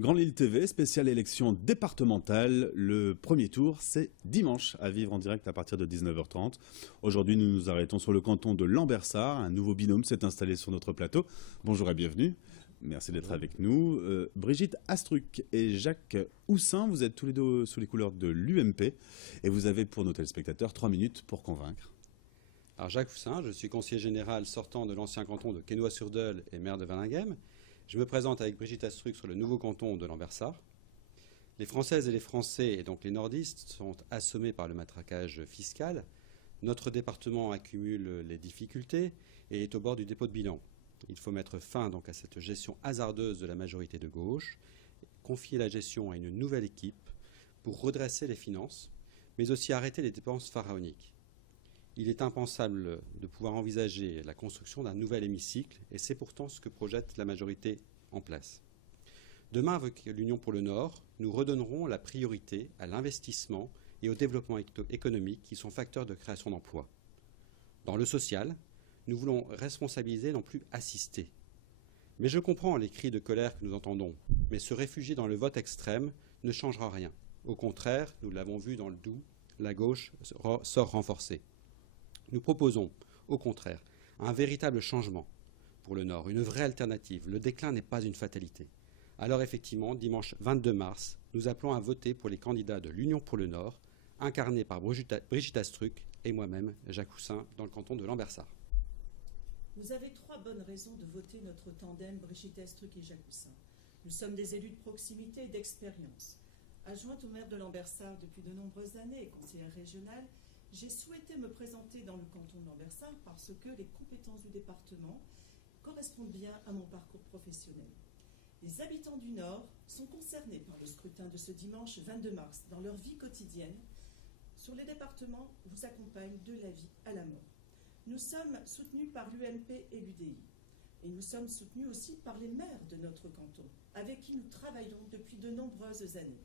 Grand Lille TV, spéciale élection départementale. Le premier tour, c'est dimanche, à vivre en direct à partir de 19h30. Aujourd'hui, nous nous arrêtons sur le canton de Lambersart. Un nouveau binôme s'est installé sur notre plateau. Bonjour et bienvenue. Merci d'être avec nous. Brigitte Astruc et Jacques Houssin, vous êtes tous les deux sous les couleurs de l'UMP. Et vous avez pour nos téléspectateurs 3 minutes pour convaincre. Alors Jacques Houssin, je suis conseiller général sortant de l'ancien canton de Quesnoy-sur-Deuil et maire de Valinghem. Je me présente avec Brigitte Astruc sur le nouveau canton de Lambersart. Les Françaises et les Français, et donc les nordistes, sont assommés par le matraquage fiscal. Notre département accumule les difficultés et est au bord du dépôt de bilan. Il faut mettre fin donc à cette gestion hasardeuse de la majorité de gauche, confier la gestion à une nouvelle équipe pour redresser les finances, mais aussi arrêter les dépenses pharaoniques. Il est impensable de pouvoir envisager la construction d'un nouvel hémicycle, et c'est pourtant ce que projette la majorité en place. Demain, avec l'Union pour le Nord, nous redonnerons la priorité à l'investissement et au développement économique qui sont facteurs de création d'emplois. Dans le social, nous voulons responsabiliser, non plus assister. Mais je comprends les cris de colère que nous entendons, mais se réfugier dans le vote extrême ne changera rien. Au contraire, nous l'avons vu dans le Doubs, la gauche sort renforcée. Nous proposons, au contraire, un véritable changement pour le Nord, une vraie alternative. Le déclin n'est pas une fatalité. Alors effectivement, dimanche 22 mars, nous appelons à voter pour les candidats de l'Union pour le Nord, incarnés par Brigitte Astruc et moi-même, Jacques Houssin, dans le canton de Lambersart. Vous avez 3 bonnes raisons de voter notre tandem Brigitte Astruc et Jacques Houssin. Nous sommes des élus de proximité et d'expérience. Adjointe au maire de Lambersart depuis de nombreuses années et conseillère régionale, j'ai souhaité me présenter dans le canton de Lambersart parce que les compétences du département correspondent bien à mon parcours professionnel. Les habitants du Nord sont concernés par le scrutin de ce dimanche 22 mars. Dans leur vie quotidienne, sur les départements vous accompagnent de la vie à la mort. Nous sommes soutenus par l'UMP et l'UDI. Et nous sommes soutenus aussi par les maires de notre canton, avec qui nous travaillons depuis de nombreuses années.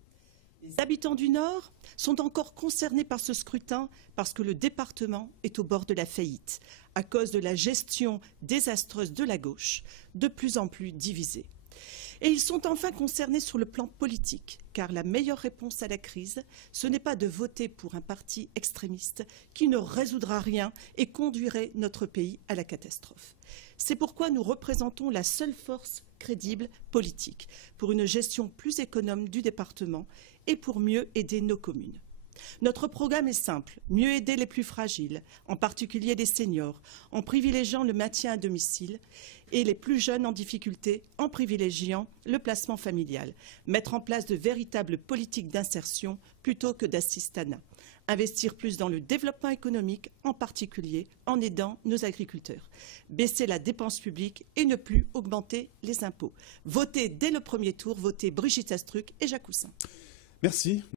Les habitants du Nord sont encore concernés par ce scrutin parce que le département est au bord de la faillite, à cause de la gestion désastreuse de la gauche, de plus en plus divisée. Et ils sont enfin concernés sur le plan politique, car la meilleure réponse à la crise, ce n'est pas de voter pour un parti extrémiste qui ne résoudra rien et conduirait notre pays à la catastrophe. C'est pourquoi nous représentons la seule force crédible politique pour une gestion plus économe du département et pour mieux aider nos communes. Notre programme est simple, mieux aider les plus fragiles, en particulier les seniors, en privilégiant le maintien à domicile et les plus jeunes en difficulté en privilégiant le placement familial. Mettre en place de véritables politiques d'insertion plutôt que d'assistanat. Investir plus dans le développement économique, en particulier en aidant nos agriculteurs. Baisser la dépense publique et ne plus augmenter les impôts. Voter dès le premier tour, voter Brigitte Astruc et Jacques Houssin. Merci.